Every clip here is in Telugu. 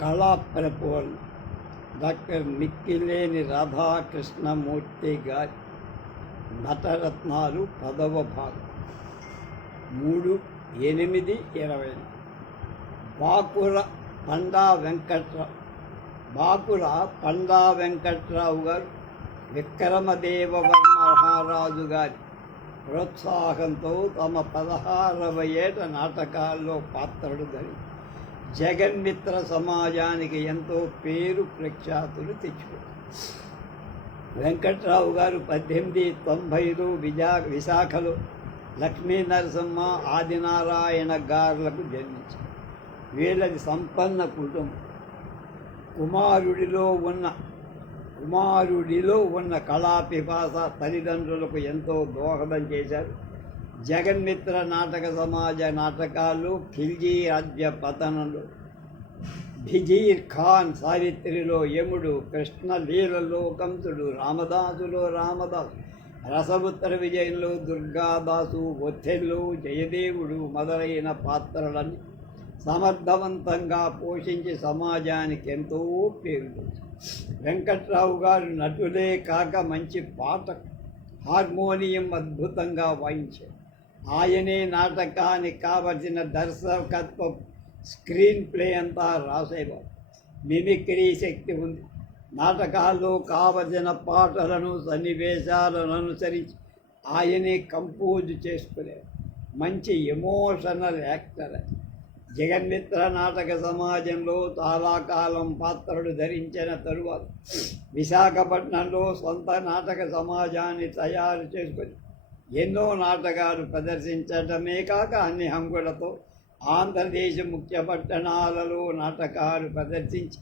కళా ప్రపోల్ డాక్టర్ మిక్కిలేని రాధాకృష్ణమూర్తి గారి నటరత్నాలు 10వ భాగం 3/8/20. బాకుర పండా వెంకట్రావు గారు విక్రమదేవవర్మ మహారాజు గారి ప్రోత్సాహంతో తమ 16వ ఏట నాటకాల్లో పాత్రలు ధరి జగన్మిత్ర సమాజానికి ఎంతో పేరు ప్రఖ్యాతులు తెచ్చుకున్నారు. వెంకట్రావు గారు 1890లో విశాఖలో లక్ష్మీ నరసింహ ఆదినారాయణ గారులకు జన్మించారు. వీళ్ళది సంపన్న కుటుంబం. కుమారుడిలో ఉన్న కళా పిపాస తల్లిదండ్రులకు ఎంతో దోహదం చేశారు. జగన్మిత్ర నాటక సమాజ నాటకాలు, ఖిల్జీ రాజ్య పతనంలో భిజీర్ ఖాన్, సావిత్రిలో యముడు, కృష్ణలీలలో కంసుడు, రామదాసులో రామదాసు, రసపుత్ర విజయంలో దుర్గాదాసు, ఒత్తిళ్ళు జయదేవుడు మొదలైన పాత్రలని సమర్థవంతంగా పోషించి సమాజానికి ఎంతో పేరు తెచ్చారు. వెంకట్రావు గారు నటులే కాక మంచి పాటకు, హార్మోనియం అద్భుతంగా వాయించారు. ఆయనే నాటకానికి కావలసిన దర్శకత్వం, స్క్రీన్ ప్లే అంతా రాసేవారు. మిమిక్రీ శక్తి ఉంది. నాటకాల్లో కావలసిన పాటలను, సన్నివేశాలను అనుసరించి ఆయనే కంపోజ్ చేసుకునేవారు. మంచి ఎమోషనల్ యాక్టర్. జగన్మిత్ర నాటక సమాజంలో చాలా కాలం పాత్రలు ధరించిన తరువాత విశాఖపట్నంలో సొంత నాటక సమాజాన్ని తయారు చేసుకొని ఎన్నో నాటకాలు ప్రదర్శించడమే కాక అన్ని హంగులతో ఆంధ్రదేశ ముఖ్య పట్టణాలలో నాటకాలు ప్రదర్శించి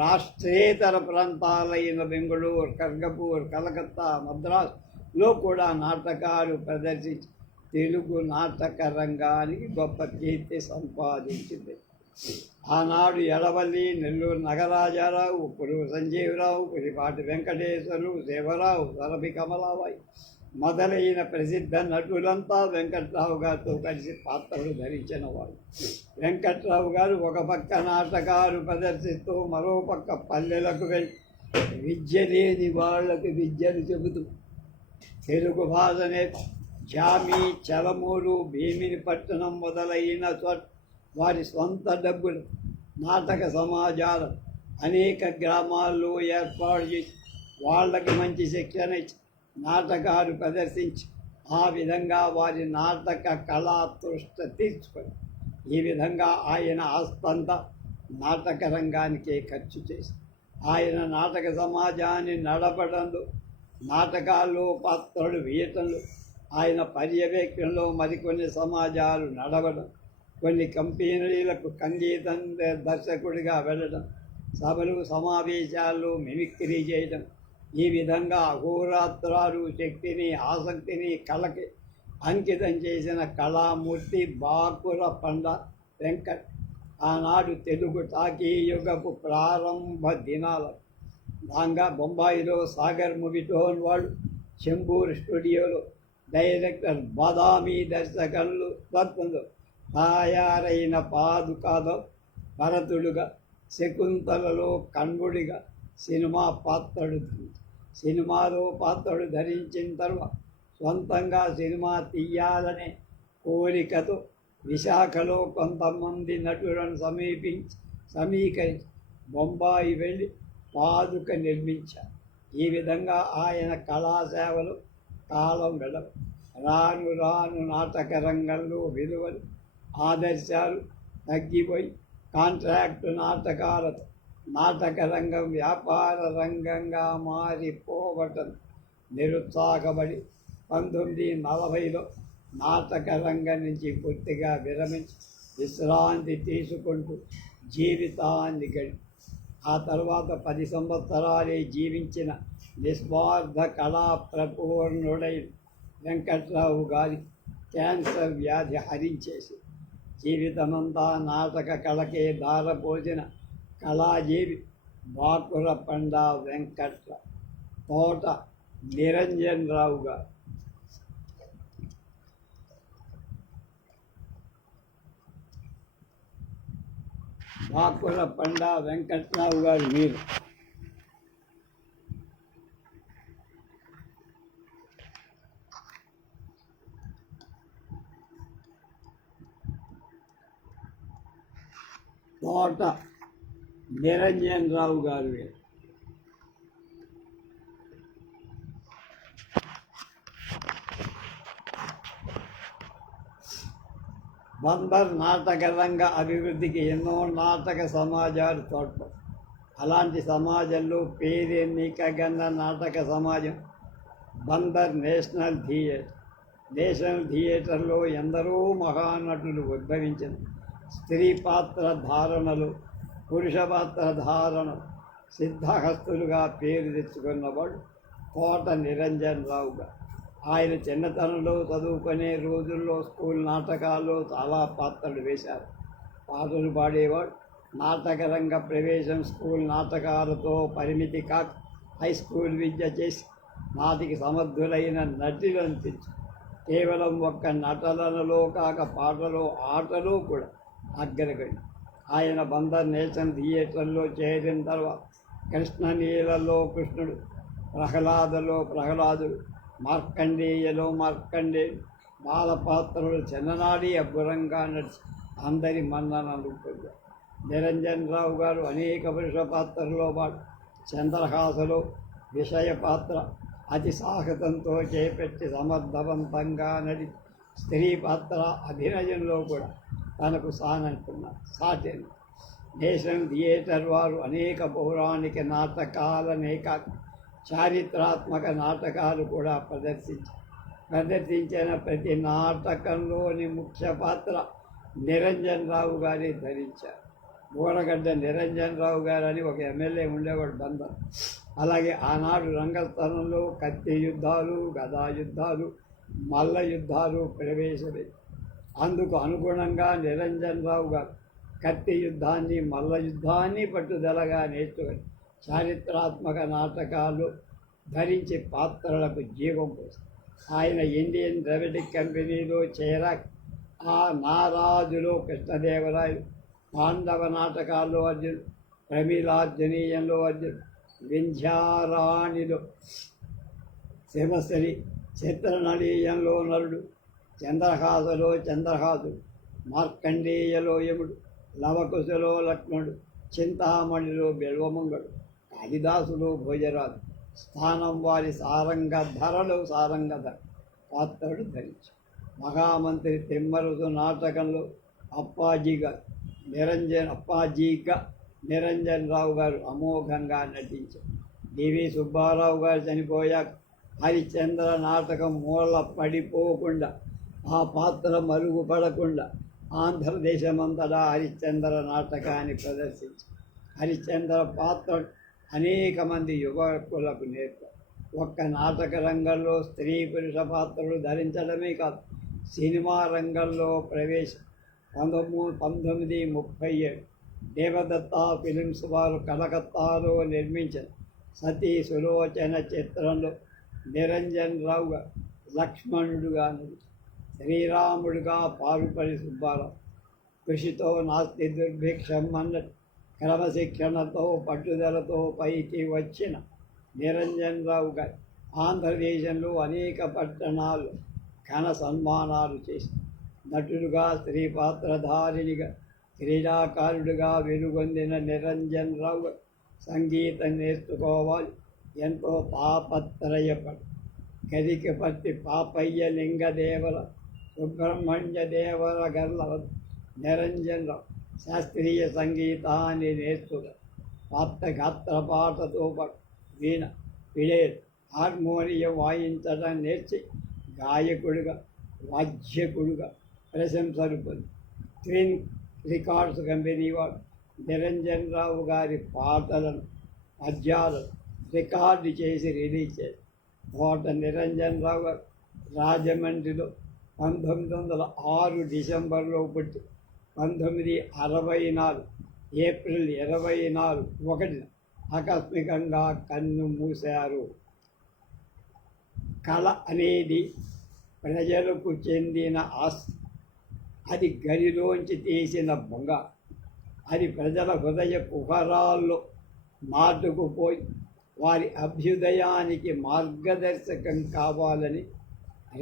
రాష్ట్రేతర ప్రాంతాలైన బెంగళూరు, ఖర్గపూర్, కలకత్తా, మద్రాసులో కూడా నాటకాలు ప్రదర్శించి తెలుగు నాటక రంగానికి గొప్ప కీర్తి సంపాదించింది. ఆనాడు ఎడవల్లి, నెల్లూరు నగరాజారావు, ఉప్పురు సంజీవరావు, పులిపాటి వెంకటేశ్వరు, శివరావు, సరభి కమలాబాయి మొదలైన ప్రసిద్ధ నటులంతా వెంకట్రావు గారితో కలిసి పాత్రలు ధరించిన వారు. వెంకట్రావు గారు ఒక పక్క నాటకాలు ప్రదర్శిస్తూ మరో పక్క పల్లెలకు వెళ్ళి విద్య లేని వాళ్ళకు విద్యను చెబుతూ తెలుగు భాషనే జామి, చలమూరు, భీమినిపట్టణం మొదలైన చోట వారి సొంత డబ్బులు నాటక సమాజాలు అనేక గ్రామాల్లో ఏర్పాటు చేసి వాళ్ళకి మంచి శిక్షణ ఇచ్చి నాటకాలు ప్రదర్శించి ఆ విధంగా వారి నాటక కళాతృష్ట తీర్చుకొని ఈ విధంగా ఆయన ఆస్తంతా నాటక రంగానికే ఖర్చు చేసి ఆయన నాటక సమాజాన్ని నడపడంలో, నాటకాల్లో పాత్రలు వేయటంలో, ఆయన పర్యవేక్షణలో మరికొన్ని సమాజాలు నడవడం, కొన్ని కంపెనీలకు సంగీతం దర్శకుడిగా వెళ్ళడం, సభలు సమావేశాల్లో మిమిక్రీ చేయడం, ఈ విధంగా అహోరాత్రాలు శక్తిని, ఆసక్తిని కళకి అంకితం చేసిన కళామూర్తి బాకుర పండా వెంకట్. ఆనాడు తెలుగు టాకీ యుగపు ప్రారంభ దినాల దాంగా బొంబాయిలో సాగర్ మూవీటోన్ వాళ్ళు, చెంబూర్ స్టూడియోలో డైరెక్టర్ బాదామి దర్శకత్వంలో తయారైన పాదుకాలో భరతుడుగా, శకుంతలలో కణ్వుడిగా సినిమాలో పాత్రలు ధరించిన తర్వాత సొంతంగా సినిమా తీయాలనే కోరికతో విశాఖలో కొంతమంది నటులను సమీకరించి బొంబాయి వెళ్ళి పాదుక నిర్మించారు. ఈ విధంగా ఆయన కళాసేవలు కాలం వెళ్ళవు. రాను రాను నాటక రంగంలో విలువలు, ఆదర్శాలు తగ్గిపోయి కాంట్రాక్టు నాటకాలతో నాటక రంగం వ్యాపార రంగంగా మారిపోవటం నిరుత్సాహపడి 1940లో నాటక రంగం నుంచి పూర్తిగా విరమించి విశ్రాంతి తీసుకుంటూ జీవితాన్ని గడిపి ఆ తర్వాత 10 సంవత్సరాలే జీవించిన నిస్వార్థ కళా ప్రపూర్ణుడైన వెంకట్రావు గారి క్యాన్సర్ వ్యాధి హరించేసి జీవితమంతా నాటక కళకే ధారపోసిన కళాజీవి బాకుర పండా వెంకట్ల తోట నిరంజన్ రావు గారు బాకుల పండా వెంకట్రావు గారు మీరు. తోట నిరంజన్ రావు గారు మీరు. బందర్ నాటక రంగ అభివృద్ధికి ఎన్నో నాటక సమాజాలు తోడ్పడు. అలాంటి సమాజంలో పేరెన్నికగన్న నాటక సమాజం బందర్ నేషనల్ థియేటర్. నేషనల్ థియేటర్లో ఎందరో మహానటులు ఉద్భవించిన స్త్రీ పాత్ర ధారణలు, పురుష పాత్ర ధారణ సిద్ధహస్తులుగా పేరు తెచ్చుకున్నవాడు కోట నిరంజన్ రావు గారు. ఆయన చిన్నతనంలో చదువుకునే రోజుల్లో స్కూల్ నాటకాల్లో చాలా పాత్రలు వేశారు. పాటలు పాడేవాడు. నాటక రంగ ప్రవేశం స్కూల్ నాటకాలతో పరిమితి కాక హై స్కూల్ విద్య చేసి నాటికి సమర్థులైన నటులను తెచ్చు. కేవలం ఒక్క నటనలో కాక పాటలో ఆటలో కూడా అగ్రగణ్యం. ఆయన బందర్ నేషనల్ థియేటర్లో చేరిన తర్వాత కృష్ణనీలలో కృష్ణుడు, ప్రహ్లాదలో ప్రహ్లాదుడు, మార్కండేయలో మార్కండేయుడు బాలపాత్రలు చిన్ననాడి అబ్బురంగా నడిచి అందరి మన్ననలు పొందారు. నిరంజన్ రావు గారు అనేక పురుష పాత్రలో పాటు చంద్రహాసలో విషయ పాత్ర అతి సాహసంతో చేపెట్టి సమర్థవంతంగా నడి స్త్రీ పాత్ర అభినయంలో కూడా తనకు సాటి. నేషనల్ థియేటర్ వారు అనేక పౌరాణిక నాటకాలనే కాక చారిత్రాత్మక నాటకాలు కూడా ప్రదర్శించిన ప్రతి నాటకంలోని ముఖ్య పాత్ర నిరంజన్ రావు గారి ధరించారు. బోరగడ్డ నిరంజన్ రావు గారు అని ఒక ఎమ్మెల్యే ఉండేవాడు బందర్. అలాగే ఆనాడు రంగస్థలంలో కత్తి యుద్ధాలు, గదా యుద్ధాలు, మల్ల యుద్ధాలు ప్రవేశపెట్టి అందుకు అనుగుణంగా నిరంజన్ రావు గారు కత్తి యుద్ధాన్ని, మల్ల యుద్ధాన్ని పట్టుదలగా నేర్చుకొని చారిత్రాత్మక నాటకాలు ధరించి పాత్రలకు జీవం పోస్తారు. ఆయన ఇండియన్ డ్రామాటిక్ కంపెనీలో చేరాక ఆ నారాజులో కృష్ణదేవరాయలు, పాండవ నాటకాల్లో అర్జునుడు, ప్రమిలార్జనీయంలో అర్జునుడు, వింధ్యారాణిలో శివశ్రీ, చిత్రనళీయంలో నలుడు, చంద్రహాసలో చంద్రహాసుడు, మార్కండేయలో యముడు, లవకుశలో లక్ష్మణుడు, చింతామణిలో బిల్వమంగడు, కాళిదాసులో భోజరాజు స్థానం వారి సారంగధరలో సారంగధర పాత్రలు ధరించారు. మహామంత్రి తిమ్మరుసు నాటకంలో అప్పాజీగా నిరంజన్ రావు గారు అమోఘంగా నటించారు. డివి సుబ్బారావు గారు చనిపోయాక హరిశ్చంద్ర నాటకం మూల పడిపోకుండా, ఆ పాత్ర మరుగుపడకుండా ఆంధ్రదేశమంతటా హరిశ్చంద్ర నాటకాన్ని ప్రదర్శించారు. హరిశ్చంద్ర పాత్ర అనేక మంది యువకులకు నేర్పారు. ఒక్క నాటక రంగంలో స్త్రీ పురుష పాత్రలు ధరించడమే కాదు, సినిమా రంగంలో ప్రవేశం 1937 దేవదత్త ఫిలిమ్స్ వారు కలకత్తాలో నిర్మించిన సతీ సులోచన చిత్రంలో నిరంజన్ రావుగా లక్ష్మణుడుగా, శ్రీరాముడుగా పారుపడి సుబ్బారావు కృషితో నాస్తి దుర్భిక్షం అన్నట్టు క్రమశిక్షణతో పట్టుదలతో పైకి వచ్చిన నిరంజన్ రావు గారు ఆంధ్రదేశంలో అనేక పట్టణాలు ఘన సన్మానాలు చేసి నటుడుగా, స్త్రీ పాత్రధారినిగా, క్రీడాకారుడిగా వెలుగొందిన నిరంజన్ రావు గారు సంగీతం నేర్చుకోవాలి ఎంతో తాపత్రయపడి గదికపట్టి పాపయ్య లింగదేవర, సుబ్రహ్మణ్య దేవర గర్ల నిరంజన్ రావు శాస్త్రీయ సంగీతాన్ని నేర్చుగా పాత్రగాత్ర పాటతో పాటు వీణ, పిడేలు, హార్మోనియం వాయించడం నేర్చి గాయకుడిగా, వాద్యకుడిగా ప్రశంసలు పొంది ట్విన్ రికార్డ్స్ కంపెనీ వారు నిరంజన్ రావు గారి పాటలను, పద్యాలను రికార్డు చేసి రిలీజ్ చేశారు. కోట నిరంజన్ రావు గారు రాజమండ్రిలో 1906 డిసెంబర్లో పుట్టి 1964 ఏప్రిల్ 24 ఆకస్మికంగా కన్ను మూశారు. కళ అనేది ప్రజలకు చెందిన ఆస్తి. అది గదిలోంచి తీసిన బొంగ. అది ప్రజల హృదయ కుహరాల్లో నాటుకుపోయి వారి అభ్యుదయానికి మార్గదర్శకం కావాలని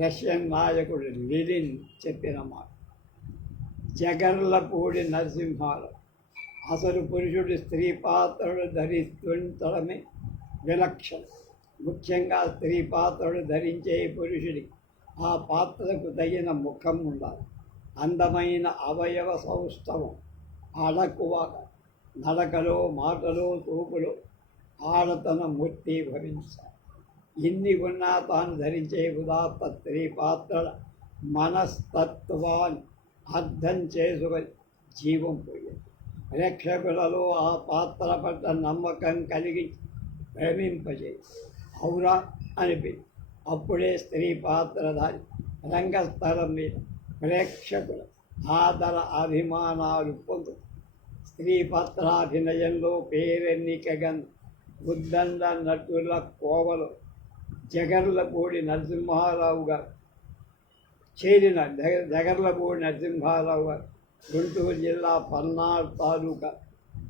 రష్యన్ నాయకుడు లెనిన్ చెప్పిన మాట. జగర్లపూడి నరసింహారావు అసలు పురుషుడు స్త్రీ పాత్రలు ధరిస్తుండడమే విలక్షణం. ముఖ్యంగా స్త్రీ పాత్రలు ధరించే పురుషుడికి ఆ పాత్రకు తగిన ముఖం ఉండాలి. అందమైన అవయవ సౌష్ఠవం, అడకువ నడకలో, మాటలో, చూపులో ఆడతన మూర్తి భవించాలి. ఇన్ని ఉన్నా తాను ధరించే ఉదాత్త స్త్రీ పాత్రల మనస్తత్వాన్ని అర్థం చేసుకొని జీవం పోయింది. ప్రేక్షకులలో ఆ పాత్ర పట్ల నమ్మకం కలిగి ప్రేమింపజేయి ఔరా అనిపింది. అప్పుడే స్త్రీ పాత్రధారి రంగస్థలం మీద ప్రేక్షకుల ఆదర అభిమానాలు పొందు. స్త్రీ పాత్రాభినయంలో పేరెన్నికగన్ ఉద్దండ నటుల కోవలో జగర్లపూడి నరసింహారావు గారు చేరిన జగర్లపూడి నరసింహారావు గారు గుంటూరు జిల్లా పల్నాడు తాలూకా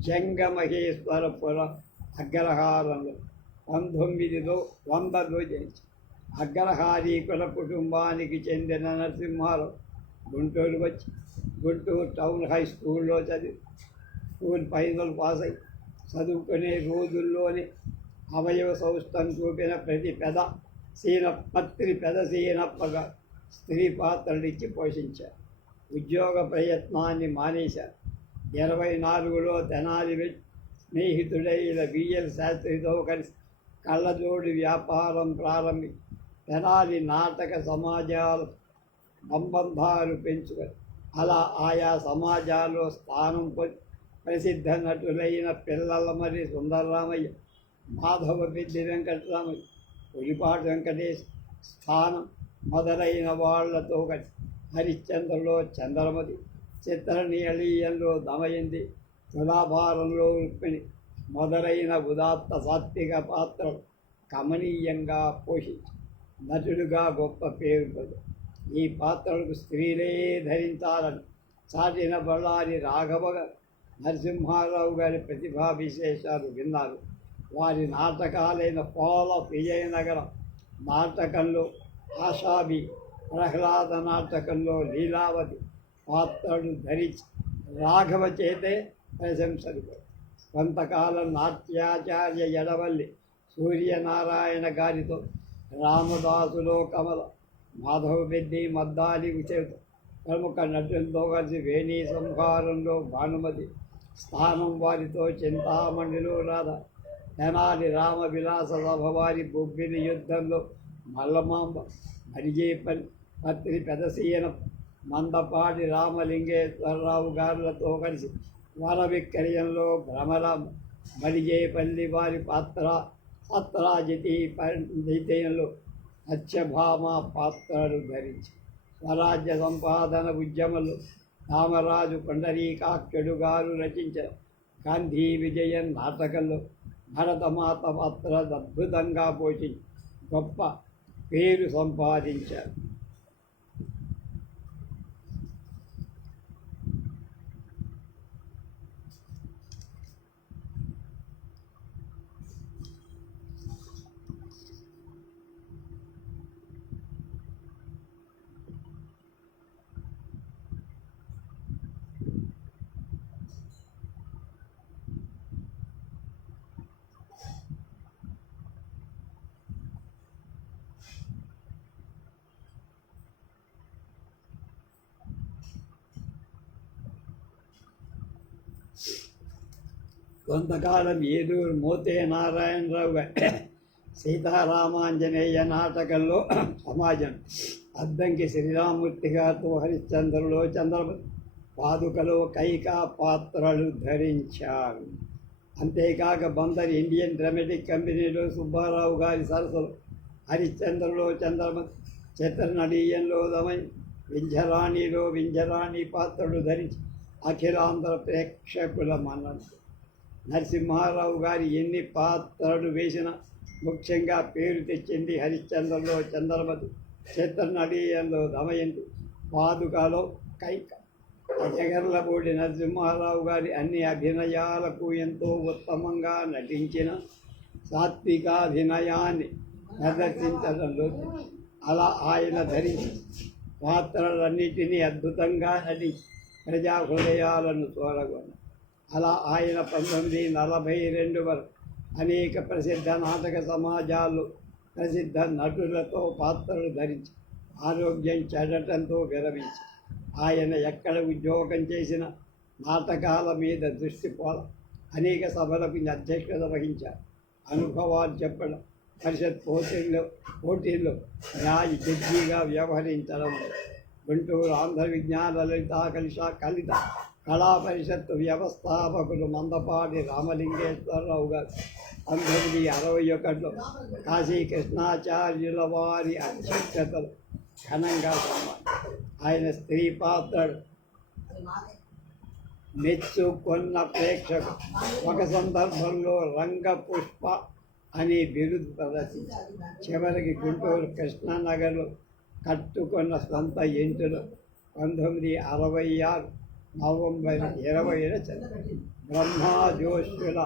జంగమహేశ్వరపురం అగ్రహారంలో 1900లో జనించి అగ్రహారీ కుల కుటుంబానికి చెందిన నరసింహారావు గుంటూరు వచ్చి గుంటూరు టౌన్ హై స్కూల్లో చదివి స్కూల్ ఫైనల్ పాస్ అయి చదువుకునే రోజుల్లోనే అవయవ సౌష్టం చూపిన ప్రతి పెదసీనప్పగా స్త్రీ పాత్రలిచ్చి పోషించారు. ఉద్యోగ ప్రయత్నాన్ని మానేశారు. 24లో తెనాలి స్నేహితుడైన బిఎల్ శాస్త్రితో కలిసి కళ్ళజోడు వ్యాపారం ప్రారంభి తెనాలి నాటక సమాజాల సంబంధాలు పెంచుకొని అలా ఆయా సమాజాల్లో స్థానం పొంది ప్రసిద్ధ నటులైన పిల్లలమర్రి సుందరరామయ్య, మాధవ పెద్ది వెంకటరామయ్య, పులిపాటి వెంకటేష్ స్థానం మొదలైన వాళ్లతో కలిసి హరిశ్చంద్రలో చంద్రమతి, చిత్రనీయళీయంలో దమయంతి, తులాభారంలో రుక్మిణి మొదలైన ఉదాత్త సాత్విక పాత్రలు కమనీయంగా పోషించి నటుడుగా గొప్ప పేరు పొందారు. ఈ పాత్రలకు స్త్రీలే ధరించాలని చాటిన బళ్ళారి రాఘవ నరసింహారావు గారి ప్రతిభా విశేషాలు విన్నారు. వారి నాటకాలైన ఫాల్ ఆఫ్ విజయనగరం నాటకంలో ఆషాభి, ప్రహ్లాద నాటకంలో లీలావతి పాత్రలు ధరించి రాఘవ చేతే ప్రశంసలు. కొంతకాలం నాట్యాచార్య ఎడవల్లి సూర్యనారాయణ గారితో రామదాసులో కమల, మాధవ పెద్ది మద్దాలి ఉచేత ప్రముఖ నటులతో కలిసి వేణీ సంహారంలో భానుమతి స్థానం వారితో చింతామణిలో రాధ, తెనాలి రామ విలాస సభ వారి బొబ్బిలి యుద్ధంలో మల్లమాంబ, మరిజేపల్లి పత్రి పెదసీన మందపాటి రామలింగేశ్వరరావు గారులతో కలిసి వరవిక్రయంలో భ్రమరామ, మరిజేపల్లి వారి పాత్ర సత్రాజితీయంలో సత్యభామ పాత్రలు ధరించి స్వరాజ్య సంపాదన ఉద్యమంలో రామరాజు కొండరీకాక్షుడు గారు రచించిన గాంధీ విజయన్ నాటకంలో భరతమాత పాత్ర అద్భుతంగా పోషించి గొప్ప పేరు సంపాదించారు. కొంతకాలం ఏలూరు మోతే నారాయణరావు గారి సీతారామాంజనేయ నాటకంలో సమాజం, అద్దంకి శ్రీరామూర్తి గారితో హరిశ్చంద్రలో చంద్రమతి, పాదుకలో కైకా పాత్రలు ధరించారు. అంతేకాక బందర్ ఇండియన్ డ్రామాటిక్ కంపెనీలో సుబ్బారావు గారి సరసలు, హరిశ్చంద్రలో చంద్రమతి, చిత్రనళీయంలో దమని, వింజరాణిలో వింజరాణి పాత్రలు ధరించి అఖిలాంధ్ర ప్రేక్షకుల మన్నన. నరసింహారావు గారి ఎన్ని పాత్రలు వేసినా ముఖ్యంగా పేరు తెచ్చింది హరిశ్చంద్రలో చంద్రమతి, చిత్రనళీయంలో దమయంతి, పాదుకలో కైక. జగర్లపూడి నరసింహారావు గారి అన్ని అభినయాలకు ఎంతో ఉత్తమంగా నటించిన సాత్వికాభినయాన్ని ప్రదర్శించడంలో అలా ఆయన ధరించి పాత్రలన్నిటినీ అద్భుతంగా నటించి ప్రజా హృదయాలను చూరగొన్న అలా ఆయన 1942 వరకు అనేక ప్రసిద్ధ నాటక సమాజాల్లో ప్రసిద్ధ నటులతో పాత్రలు ధరించి ఆరోగ్యం చెడటంతో విరమించి ఆయన ఎక్కడ ఉద్యోగం చేసిన నాటకాల మీద దృష్టి పోల అనేక సభలకు అధ్యక్షత వహించారు. అనుభవాలు చెప్పడం, పరిషత్ పోటీల్లో న్యాయ జడ్జిగా వ్యవహరించడం, గుంటూరు ఆంధ్ర విజ్ఞాన కలిత కళా పరిషత్ వ్యవస్థాపకులు మందపాటి రామలింగేశ్వరరావు గారు 1961లో కాశీ కృష్ణాచార్యుల వారి అధ్యక్షతలు ఘనంగా సన్మానం. ఆయన స్త్రీ పాత్రలు మెచ్చుకొన్న ప్రేక్షకులు ఒక సందర్భంలో రంగపుష్ప అనే బిరుదు ప్రదర్శించారు. చివరికి గుంటూరు కృష్ణానగర్లో కట్టుకున్న సొంత ఇంటిలో 1966 నవంబర్ 20 బ్రహ్మజోషుల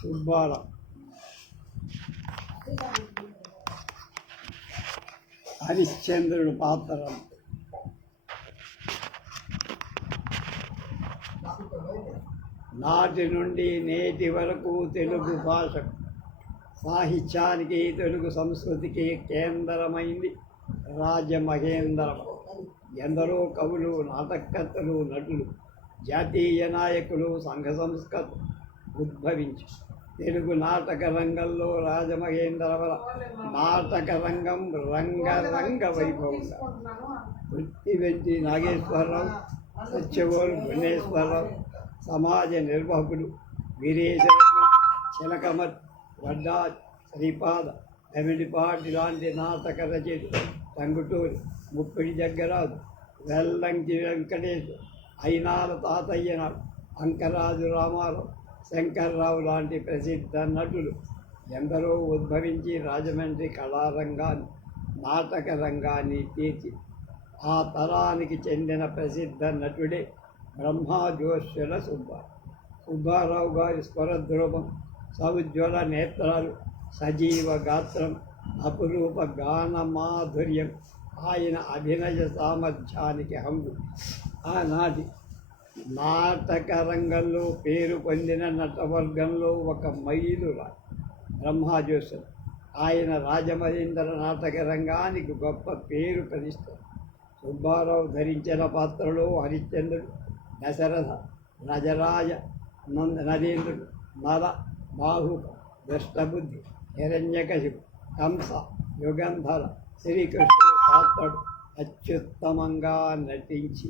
సుబ్బారావు హరిశ్చంద్రుడు పాత్రలు నాటి నుండి నేటి వరకు తెలుగు భాషకు సాహిత్యానికి తెలుగు సంస్కృతికి కేంద్రమైంది రాజమహేంద్రం. ఎందరో కవులు, నాటకర్తలు, నటులు, జాతీయ నాయకులు, సంఘ సంస్కృతులు ఉద్భవించి తెలుగు నాటక రంగంలో రాజమహేంద్రవర నాటక రంగం రంగరంగ వైభవంగా వృత్తివెంటి నాగేశ్వరరావు, సత్యవోలు గుణేశ్వరరావు, సమాజ నిర్వాహకుడు వీరేశలింగం, చిలకమత్, వడ్డా, శ్రీపాద, ఎమిడిపాటి లాంటి నాటక రచయితలు, టంగుటూరి, ముప్పిడి జగ్గరాజు, వెల్లంకి వెంకటేశ్వర, అయినాల తాతయ్య నాడు, అంకరాజు రామారావు, శంకర్రావు లాంటి ప్రసిద్ధ నటులు ఎందరో ఉద్భవించి రాజమండ్రి కళారంగాన్ని, నాటక రంగాన్ని తీర్చి ఆ తరానికి చెందిన ప్రసిద్ధ నటుడే బ్రహ్మజోషుల సుబ్బారావు గారి స్వరధ్రువం, సౌజ్వల నేత్రాలు, సజీవ గాత్రం, అపురూప గాన మాధుర్యం ఆయన అభినయ సామర్థ్యానికి హంగు. ఆనాటి నాటక రంగంలో పేరు పొందిన నటవర్గంలో ఒక మైలురాయి బ్రహ్మజోషులు. ఆయన రాజమహేంద్ర నాటక రంగానికి గొప్ప పేరు ప్రతిష్టారు. సుబ్బారావు ధరించిన పాత్రలో హరిశ్చంద్రుడు, దశరథ, రాజరాజ, నరేంద్రుడు, నల, బాహుక, దుష్టబుద్ధి, హిరణ్యకశిపు, కంస, యుగంధర, శ్రీకృష్ణుడు పాత్రడు అత్యుత్తమంగా నటించి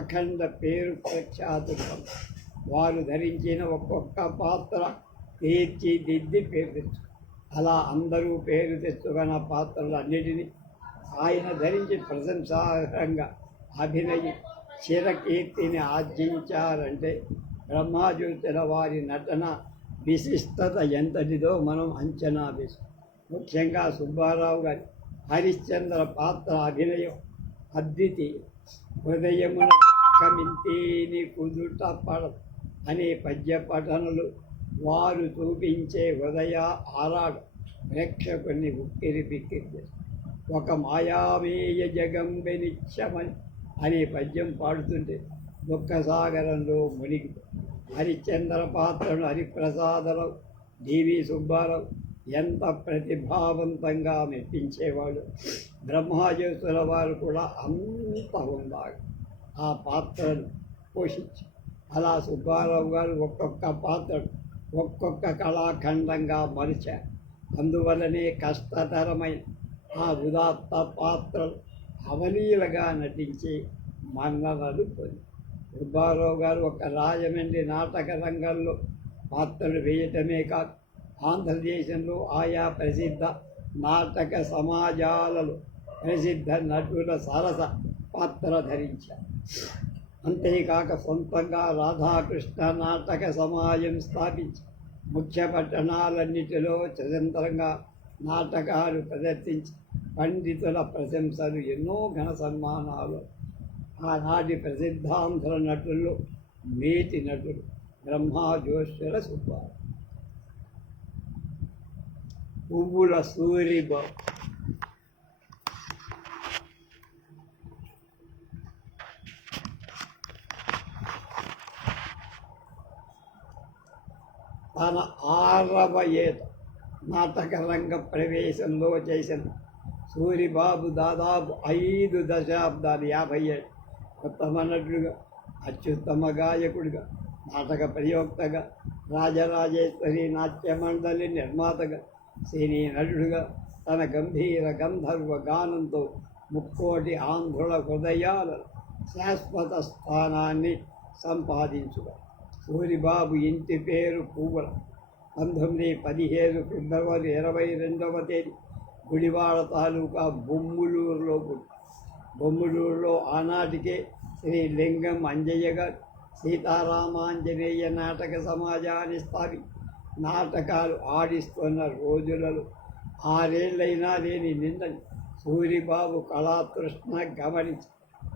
అఖండ పేరు ప్రఖ్యాతులు. వారు ధరించిన ఒక్కొక్క పాత్ర తీర్చిదిద్ది పేరు తెచ్చు. అలా అందరూ పేరు తెచ్చుకున్న పాత్రలన్నిటినీ ఆయన ధరించి ప్రశంసార్హంగా అభినయి చిరకీర్తిని ఆర్జించారంటే బ్రహ్మజోషుల వారి నటన విశిష్టత ఎంతటిదో మనం అంచనా వేసాం. ముఖ్యంగా సుబ్బారావు గారి హరిశ్చంద్ర పాత్ర అభినయం అద్వితీయం. హృదయమున కమింతేని కుదుట పడదు అనే పద్య పఠనలు వారు చూపించే హృదయ ఆరాడు ప్రేక్షకుని ఉక్కిరి బిక్కిరి. ఒక మాయామేయ జగంబె నిత్యమని అనే పద్యం పాడుతుంటే దుఃఖసాగరంలో మునిగి హరిశ్చంద్ర పాత్రను హరిప్రసాదరావు, డివి సుబ్బారావు ఎంత ప్రతిభావంతంగా మెప్పించేవాడు. బ్రహ్మజోషుల వారు కూడా అంత ఉండాలి ఆ పాత్రను పోషించి. అలా సుబ్బారావు గారు ఒక్కొక్క పాత్రను ఒక్కొక్క కళాఖండంగా మలిచారు. అందువల్లనే కష్టతరమైన ఆ ఉదాత్త పాత్రలు అవలీలగా నటించి మన్ననలు పొంది సుబ్బారావు గారు ఒక రాజమండ్రి నాటక రంగంలో పాత్రలు వేయటమే కాదు, ఆంధ్రదేశంలో ఆయా ప్రసిద్ధ నాటక సమాజాలలో ప్రసిద్ధ నటుల సరస పాత్ర ధరించారు. అంతేకాక సొంతంగా రాధాకృష్ణ నాటక సమాజం స్థాపించి ముఖ్య పట్టణాలన్నిటిలో స్వతంత్రంగా నాటకాలు ప్రదర్శించి పండితుల ప్రశంసలు, ఎన్నో ఘన సన్మానాలు ఆనాటి ప్రసిద్ధాంధ్ర నటుల్లో మేటి నటుడు బ్రహ్మాజోశ్వర సుబ్బారావు. పువ్వుల సూరిబాబు. తన 6వ ఏట నాటక రంగ ప్రవేశంలో చేసిన సూరిబాబు దాదాపు 5 దశాబ్దాలు 50 ఏళ్ళు ఉత్తమ నటుడుగా, అత్యుత్తమ గాయకుడిగా, నాటక ప్రయోక్తగా, రాజరాజేశ్వరి నాట్య మండలి నిర్మాతగా, సినీ నటుడుగా తన గంభీర గంధర్వ గానంతో ముక్కోటి ఆంధ్రుల హృదయాల శాశ్వత స్థానాన్ని సంపాదించుగా సూరిబాబు ఇంటి పేరు పువ్వుల. 1917 ఫిబ్రవరి 22వ తేదీ గుడివాడ తాలూకా బొమ్ములూరులో పుట్టి బొమ్ములూరులో ఆనాటికే శ్రీ లింగం అంజయ్య గారు సీతారామాంజనేయ నాటక సమాజాన్ని స్థాపించి నాటకాలు ఆడిస్తున్న రోజులలో 6 ఏళ్ళైనా లేని నిందని సూరిబాబు కళాతృష్ణ గమనించి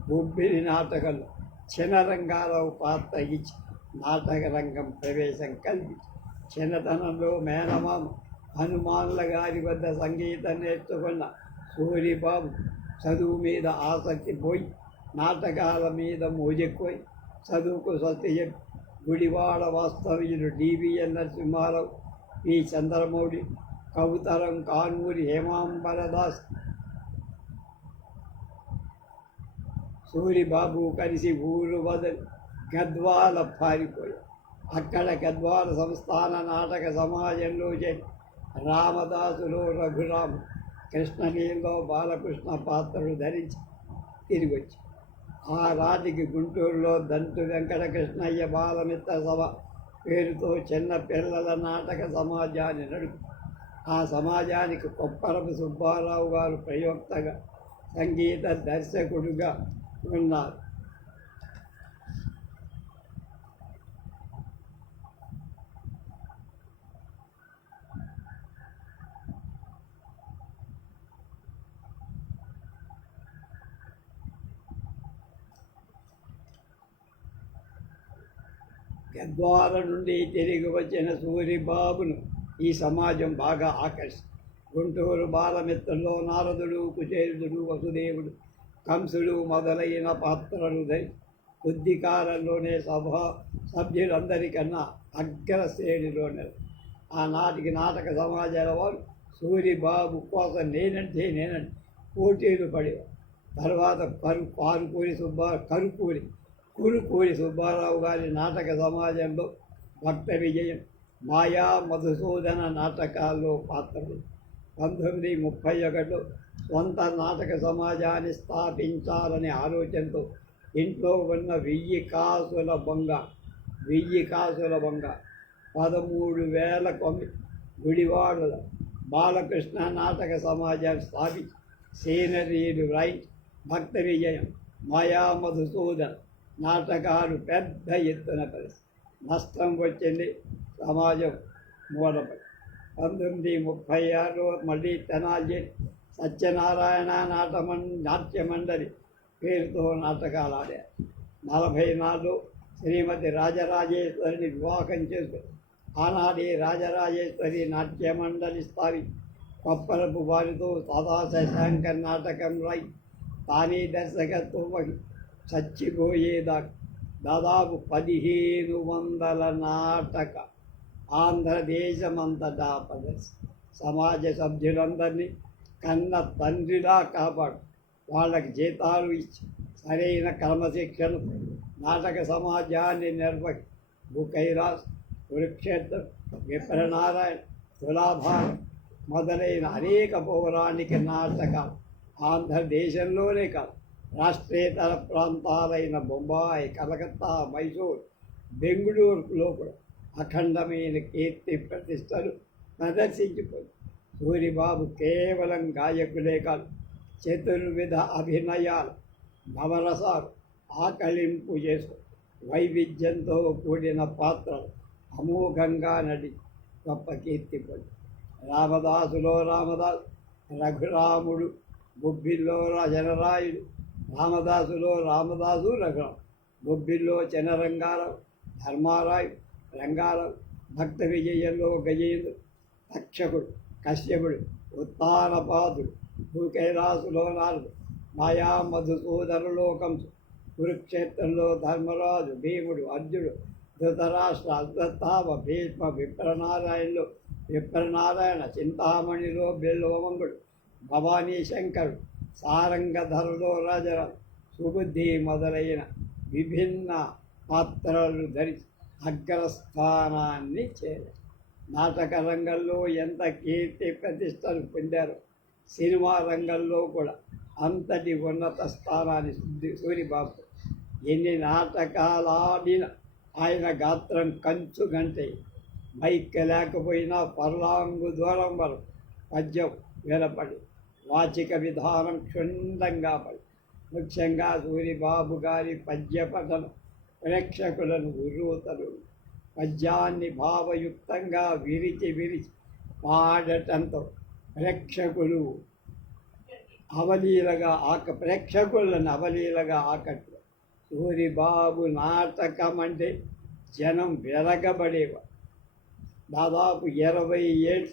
బొబ్బిలి నాటకంలో చినరంగారావు పాత్ర ఇచ్చి నాటక రంగం ప్రవేశం కల్పించి చిన్నతనంలో మేనమామ హనుమాన్ల గారి వద్ద సంగీతం నేర్చుకున్న సూరిబాబు చదువు మీద ఆసక్తి పోయి నాటకాల మీద మోజెక్కుపోయి చదువుకు స్వస్తి చెప్పి గుడివాడ వాస్తవ్యులు డివిఎన్ నరసింహారావు, పి చంద్రమౌళి, కవుతరం కానూరి హేమాంబరదాస్, సూరిబాబు కలిసి ఊరు వదిలి గద్వాల పారిపోయారు. అక్కడ గద్వాల సంస్థాన నాటక సమాజంలో చేరి రామదాసులో రఘురాము, కృష్ణనీలో బాలకృష్ణ పాత్రలు ధరించి తిరిగి వచ్చి ఆ రాతికి గుంటూరులో దంటు వెంకటకృష్ణయ్య బాలమిత్ర సభ పేరుతో చిన్న పిల్లల నాటక సమాజాన్ని నడుపు. ఆ సమాజానికి కొప్పరపు సుబ్బారావు గారు ప్రయోక్తగా, సంగీత దర్శకుడుగా ఉన్నారు. గద్వాల నుండి తిరిగి వచ్చిన సూరిబాబును ఈ సమాజం బాగా ఆకర్షించింది. గుంటూరు బాలమిత్రుల్లో నారదుడు, కుచేరుడు, వసుదేవుడు, కంసుడు మొదలైన పాత్రలు ధరి కొద్ది కాలంలోనే సభ్యులందరికన్నా అగ్రశ్రేణిలోనే. ఆనాటికి నాటక సమాజాల వారు సూరిబాబు కోసం నేనంటే పోటీలు పడేవారు. తర్వాత కురుకూరి సుబ్బారావు గారి నాటక సమాజంలో భక్త విజయం, మాయా మధుసూదన నాటకాల్లో పాత్రలు. 1931లో స్వంత నాటక సమాజాన్ని స్థాపించాలనే ఆలోచనతో ఇంట్లో ఉన్న 1000 కాసుల బొంగ 13,000 కొమ్మి గుడివాడల బాలకృష్ణ నాటక సమాజాన్ని స్థాపించి సీనరీలు రాయించి భక్త విజయం, మాయా మధుసూదన నాటకాలు పెద్ద ఎత్తున పరిస్థితి. నష్టం వచ్చింది, సమాజం మూలపడి. 1936లో మళ్ళీ తెనాలి సత్యనారాయణ నాట్య మండలి పేరుతో నాటకాలు ఆడారు. 44లో శ్రీమతి రాజరాజేశ్వరిని వివాహం చేసుకుని ఆనాటి రాజరాజేశ్వరి నాట్య మండలి స్థాపించి కొప్పరపు వారితో సదా శశాంకర్ నాటకం రాయి తానే దర్శకత్వం వహించి చచ్చిపోయేదాకా దాదాపు 1500 నాటక ఆంధ్రదేశమంతటా ప్రదర్శన. సమాజ సభ్యులందరినీ కన్న తండ్రిలా కాపాడు, వాళ్ళకి జీతాలు ఇచ్చి సరైన క్రమశిక్షణ నాటక సమాజాన్ని నిర్వహి భూకైలాస్, కురుక్షేత్రం, విప్రనారాయణ, తులాభారం మొదలైన అనేక పౌరాణిక నాటకాలు ఆంధ్రదేశంలోనే కాదు రాష్ట్రేతర ప్రాంతాలైన బొంబాయి, కలకత్తా, మైసూర్, బెంగుళూరులో కూడా అఖండమైన కీర్తి ప్రతిష్టలు ప్రదర్శించిపోయి సూరిబాబు కేవలం గాయకులే కాదు, చతుర్విధ అభినయాలు, నవరసాలు ఆకలింపు చేస్తూ వైవిధ్యంతో కూడిన పాత్రలు అమోఘంగా నడి గొప్ప కీర్తి పొంది. రామదాసులో రామదాసు, రఘురాముడు, బొబ్బిల్లో జనరాయుడు, రామదాసులో రామదాసు రఘురాం, బొబ్బిల్లో చినరంగారావు, ధర్మారాయు రంగారావు, భక్త విజయంలో గజేంద్రు, తక్షకుడు కశ్యపుడు, ఉత్తానపాదుడు, భూకైలాసులో నారదు, మాయా మధుసూదనులో కంసు, కురుక్షేత్రంలో ధర్మరాజు, భీముడు, అర్జునుడు, ధృతరాష్ట్ర, అశ్వత్థామ, భీష్మ, విప్రనారాయణ, చింతామణిలో బిల్వమంగుడు, భవానీ శంకరుడు, సారంగధరలో రాజరాజు, సుబుద్ధి మొదలైన విభిన్న పాత్రలు ధరించి అగ్రస్థానాన్ని చేరారు. నాటక రంగంలో ఎంత కీర్తి ప్రతిష్టలు పొందారో సినిమా రంగంలో కూడా అంతటి ఉన్నత స్థానాన్ని సూరిబాబు. ఎన్ని నాటకాలాడిన ఆయన గాత్రం కంచు గంటే, మైక్ లేకపోయినా పర్లాంగు దూరం వరకు పద్యం వినపడి, వాచిక విధానం క్షుణ్ణంగా పడి, ముఖ్యంగా సూరిబాబు గారి పద్య పఠనం ప్రేక్షకులను ఉర్రూతలు. పద్యాన్ని భావయుక్తంగా విరిచి పాడటంతో ప్రేక్షకులను అవలీలగా ఆకట్టు. సూరిబాబు నాటకం అంటే జనం విరగబడేవారు. దాదాపు 20 ఏళ్ళు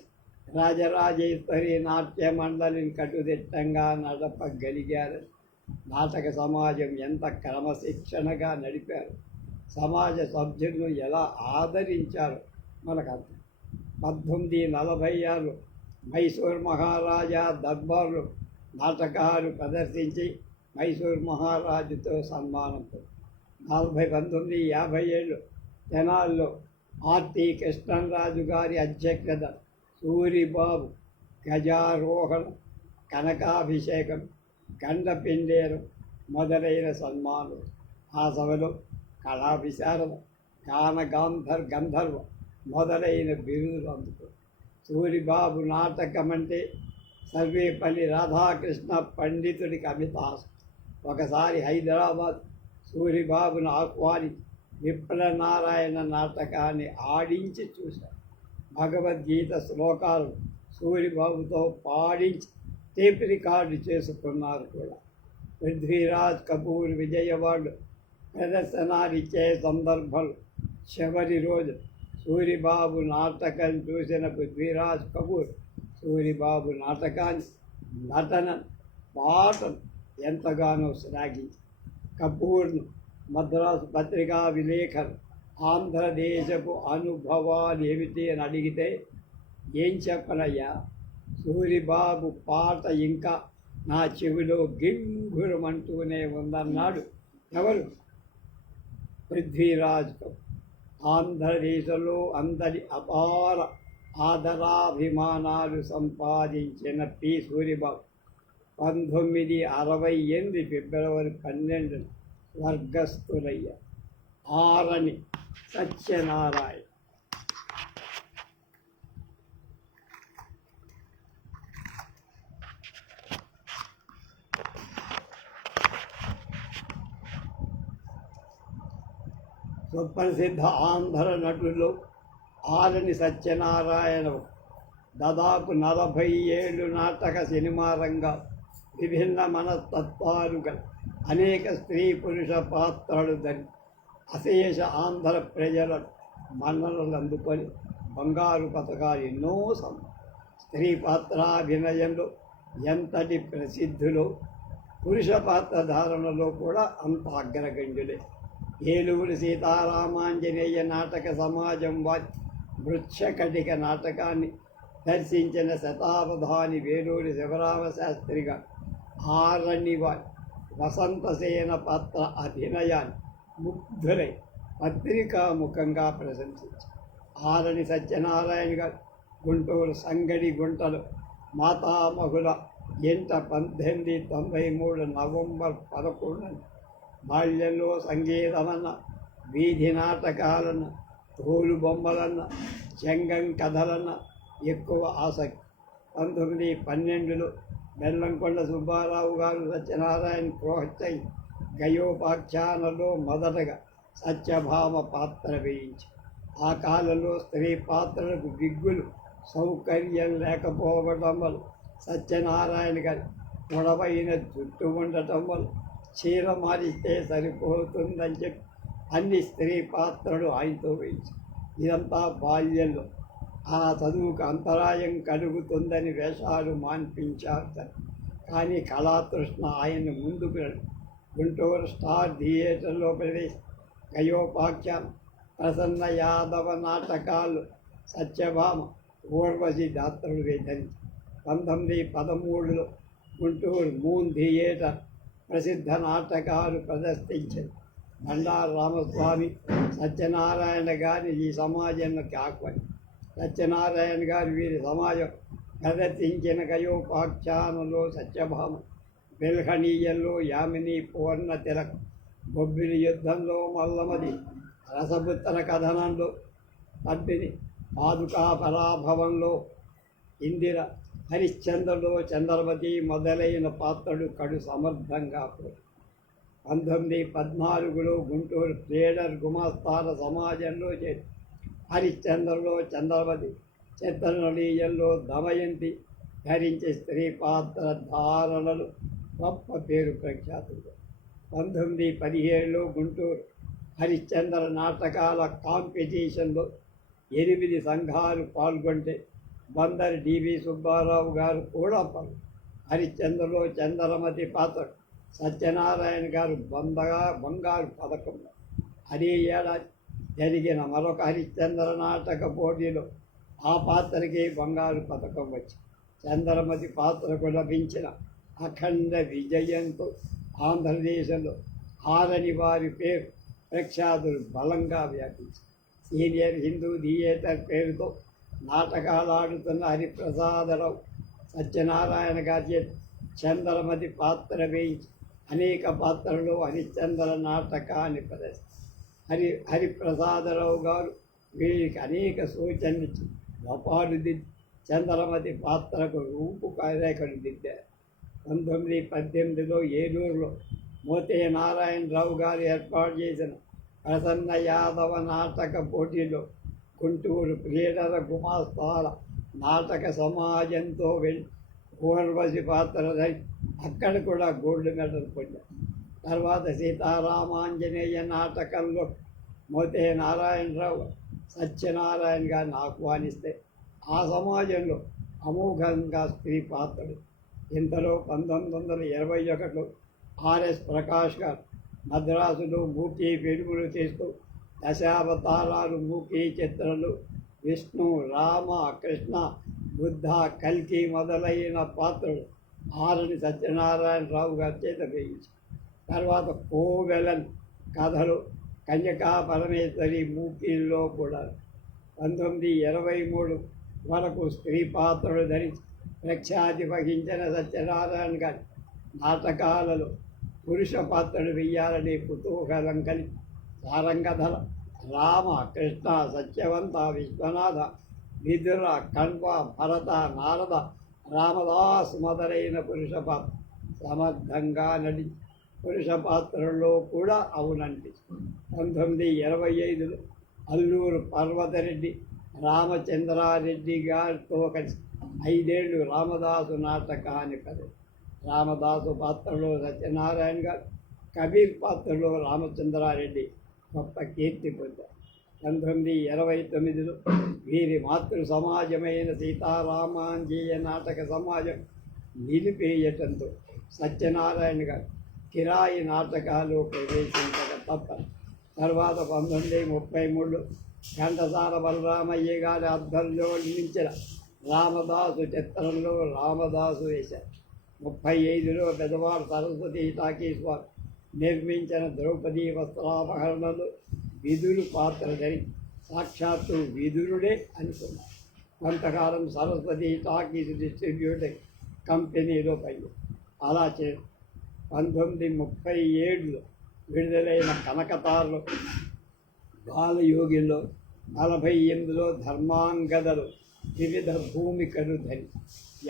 రాజరాజేశ్వరి నాట్య మండలిని కట్టుదిట్టంగా నడపగలిగారు. నాటక సమాజం ఎంత క్రమశిక్షణగా నడిపారు, సమాజ సభ్యులను ఎలా ఆదరించారో మనకు అర్థం. 1846 మైసూర్ మహారాజా దర్బార్లో నాటకాలు ప్రదర్శించి మైసూర్ మహారాజుతో సన్మానం పొందారు. 1950 తెనాల్లో ఆర్టి కృష్ణరాజు గారి అధ్యక్షత సూరిబాబు గజారోహణ, కనకాభిషేకం, గండపిండేరం మొదలైన సన్మానం. ఆ సభలో కళా విశారద, గంధర్వ మొదలైన బిరుదులు అందుకో. సూరిబాబు నాటకం అంటే సర్వేపల్లి రాధాకృష్ణ పండితుడికి అమితాశ. ఒకసారి హైదరాబాద్ సూరిబాబును ఆహ్వానించి విప్రనారాయణ నాటకాన్ని ఆడించి చూశారు. భగవద్గీత శ్లోకాలు సూరిబాబుతో పాడించి టేప్ రికార్డు చేసుకున్నారు కూడా. పృథ్వీరాజ్ కపూర్ విజయవాడలో ప్రదర్శనాలిచ్చే సందర్భంలో చివరి రోజు సూరిబాబు నాటకం చూసిన పృథ్వీరాజ్ కపూర్ సూరిబాబు నాటకాన్ని, నటన, పాటను ఎంతగానో శ్లాఘించి కపూర్ను మద్రాసు పత్రికా విలేకరు ఆంధ్రదేశపు అనుభవాలు ఏమిటి అని అడిగితే ఏం చెప్పనయ్యా, సూరిబాబు పాట ఇంకా నా చెవిలో గింగురమంటూనే ఉందన్నాడు. ఎవరు? పృథ్వీరాజ్ కపూర్. ఆంధ్రదేశంలో అందరి అపార ఆదరాభిమానాలు సంపాదించిన పి. సూరిబాబు 1968 ఫిబ్రవరి 12 స్వర్గస్థులయ్యారు. ఆరణి సత్యనారాయణ. సుప్రసిద్ధ ఆంధ్ర నటుల్లో ఆరణి సత్యనారాయణ దాదాపు 40 ఏళ్ళు నాటక సినిమా రంగం, విభిన్న మనస్తత్వాలు గల అనేక స్త్రీ పురుష పాత్రలు ధరి అశేష ఆంధ్ర ప్రజల మన్ననలు అందుకొని బంగారు పథకాలు ఎన్నో స్త్రీ పాత్రాభినయంలో ఎంతటి ప్రసిద్ధులో పురుష పాత్ర ధారణలో కూడా అంత అగ్రగణ్యులే. ఏలూరు సీతారామాంజనేయ నాటక సమాజం వారి వృక్షకటిక నాటకాన్ని దర్శించిన శతావధాని వేలూరి శివరామశాస్త్రిగా ఆరణి వారి వసంతసేన పాత్ర అభినయాన్ని ముగ్ధులై పత్రికాముఖంగా ప్రశంసించారు. ఆరణి సత్యనారాయణ గారు గుంటూరు సంగడి గుంటలో మాతామహుల ఎంట 1893 నవంబర్ 11 బాల్యంలో సంగీతమన్న, వీధి నాటకాలన్న, తోలు బొమ్మలన్న, జంగం కథలన్న ఎక్కువ ఆసక్తి. 1912లో బెల్లంకొండ సుబ్బారావు గారు సత్యనారాయణ ప్రోత్సహించి గయోపాఖ్యానలో మొదటగా సత్యభామ పాత్ర వేయించి, ఆ కాలంలో స్త్రీ పాత్రలకు విగ్గులు సౌకర్యం లేకపోవడం వల్ల సత్యనారాయణ గారి పొడవైన జుట్టు ఉండటం వల్ల చీర మారిస్తే సరిపోతుందని చెప్పి అన్ని స్త్రీ పాత్రలు ఆయనతో వేయించి ఇదంతా బాల్యంలో ఆ చదువుకు అంతరాయం కలుగుతుందని వేషాలు మాన్పించారు కానీ కళాతృష్ణ ఆయన ముందుకు గుంటూరు స్టార్ థియేటర్లో ప్రవేశ గయోపాఖ్యానం ప్రసన్న యాదవ నాటకాలు సత్యభామ ఊర్వశి దాత్రులు ధరించి 1913లో గుంటూరు మూన్ థియేటర్ ప్రసిద్ధ నాటకాలు ప్రదర్శించింది. బండారు రామస్వామి సత్యనారాయణ గారిని ఈ సమాజంలోకి ఆహ్వాని సత్యనారాయణ గారు వీరి సమాజం ప్రదర్శించిన గయోపాఖ్యానంలో సత్యభామ, బిల్హణీయంలో యామిని పూర్ణ తిలక్, బొబ్బిలి యుద్ధంలో మల్లమది, రసపుత్ర కథనంలో పద్మిని, పాదుకా పరాభవంలో ఇందిర, హరిశ్చంద్రలో చంద్రవతి మొదలైన పాత్రలు కడు సమర్థంగా 1914లో గుంటూరు ట్రేడర్ గుమాస్తాల సమాజంలో చేరి హరిశ్చంద్రలో చంద్రవతి, చిత్రనళీయంలో దమయంతి ధరించే స్త్రీ పాత్ర ధారణలు గొప్ప పేరు ప్రఖ్యాతులు. 1917లో గుంటూరు హరిశ్చంద్ర నాటకాల కాంపిటీషన్లో 8 సంఘాలు పాల్గొంటే బందరి డివి సుబ్బారావు గారు కూడా హరిశ్చంద్రలో చంద్రమతి పాత్ర సత్యనారాయణ గారు బంగారు పథకం. అదే ఏడాది జరిగిన మరొక హరిశ్చంద్ర నాటక పోటీలో ఆ పాత్రకి బంగారు పథకం వచ్చి చంద్రమతి పాత్రకు లభించిన అఖండ విజయంతో ఆంధ్రదేశంలో ఆరని వారి పేరు ప్రఖ్యాతులు బలంగా వ్యాపించి సీనియర్ హిందూ థియేటర్ పేరుతో నాటకాలు ఆడుతున్న హరిప్రసాదరావు సత్యనారాయణ గారి చంద్రమతి పాత్ర వేయించి అనేక పాత్రలు హరిశ్చంద్ర నాటకాన్ని ప్రదర్శించారు. హరిప్రసాదరావు గారు వీరికి అనేక సూచనలు ఇచ్చి లోపాలు దిద్ది చంద్రమతి పాత్రకు రూపురేఖలు దిద్దారు. 1918లో ఏలూరులో మోతే నారాయణరావు గారు ఏర్పాటు చేసిన ప్రసన్న యాదవ నాటక పోటీలో గుంటూరు క్రీడల గుమాస్తాల నాటక సమాజంతో వెళ్ళి ఊర్వశి పాత్ర అక్కడ కూడా గోల్డ్ మెడల్ పొందారు. తర్వాత సీతారామాంజనేయ నాటకంలో మోతే నారాయణరావు సత్యనారాయణ గారిని ఆహ్వానిస్తే ఆ సమాజంలో అమోఘంగా స్త్రీ పాత్రలు. ఇంతలో 1921లో ఆర్ఎస్ ప్రకాష్ గారు మద్రాసులో మూకీ వెలుగులు తీస్తూ దశావతారాలు మూకీ చిత్రాలు విష్ణు, రామ, కృష్ణ, బుద్ధ, కల్కి మొదలైన పాత్రలు ఆరని సత్యనారాయణరావు గారి చేత వేయించారు. తర్వాత కోవెలన్ కథలు కన్యకా పరమేశ్వరి మూకీల్లో కూడా 1923 వరకు స్త్రీ పాత్రలు ధరించి ప్రఖ్యాతి వహించిన సత్యనారాయణ గారి నాటకాలలో పురుష పాత్రలు వెయ్యాలనే కుతూహలం కలిగి సారంగధర, రామ, కృష్ణ, సత్యవంత, విశ్వనాథ, విదుర, కణ్వ, భరత, నారద, రామదాస్ మొదలైన పురుష పాత్ర సమర్థంగా నటించి పురుష పాత్రల్లో కూడా అవునంటిస్తుంది. 1925లో అల్లూరు పర్వతరెడ్డి రామచంద్రారెడ్డి గారితో కలిసి 5 ఏళ్ళు రామదాసు నాటకాన్ని రామదాసు పాత్రలో సత్యనారాయణ గారు, కబీర్ పాత్రలో రామచంద్రారెడ్డి గొప్ప కీర్తి పొందారు. 1929లో వీరి మాతృ సమాజమైన సీతారామాంజీయ నాటక సమాజం నిలిపేయటంతో సత్యనారాయణ గారు కిరాయి నాటకాలు ప్రవేశించక తప్పదు. తర్వాత 1933లో ఘంటసాల బలరామయ్య గారి ఆధ్వర్యంలో నిర్మించిన రామదాసు చిత్రంలో రామదాసు వేశారు. 35లో పెదవాడు సరస్వతి టాకీస్ వారు నిర్మించిన ద్రౌపది వస్త్రాపహరణలో విదురు పాత్ర ధరించి సాక్షాత్తు విదురుడే అనుకున్నారు. కొంతకాలం సరస్వతి టాకీస్ డిస్ట్రిబ్యూటర్ కంపెనీలో పని అలా 1937లో విడుదలైన కనకతారలో, బాలయోగిలో, 48లో ధర్మాంగదలు వివిధ భూమికలు ధరించి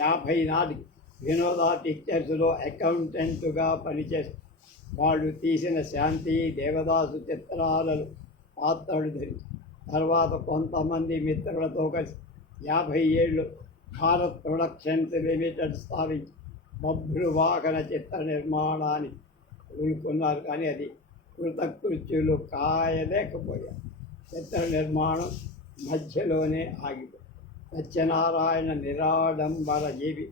50 నాటికి వినోద పిక్చర్స్లో అకౌంటెంట్గా పనిచేస్తూ వాళ్ళు తీసిన శాంతి, దేవదాసు చిత్రాలలో పాత్రలు ధరించి తర్వాత కొంతమంది మిత్రులతో కలిసి 57లో భారత్ ప్రొడక్షన్స్ లిమిటెడ్ స్థాపించి బబ్రు వాహన చిత్ర నిర్మాణానికి ఊరుకున్నారు, కానీ అది కృతకృత్యులు కాయలేకపోయారు. చిత్ర నిర్మాణం మధ్యలోనే ఆగిపోయింది. సత్యనారాయణ నిరాడంబర జీవి,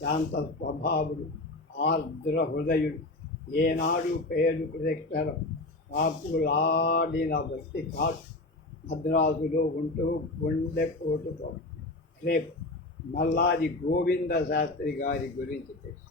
శాంత స్వభావుడు, ఆర్ద్ర హృదయుడు, ఏనాడు పేరు ప్రతిష్టలు కాపులాడిన వ్యక్తి కాదు. మద్రాసులో ఉంటూ గుండెపోటుతో రేపు మల్లాది గోవింద శాస్త్రి గారి గురించి తెలుసు.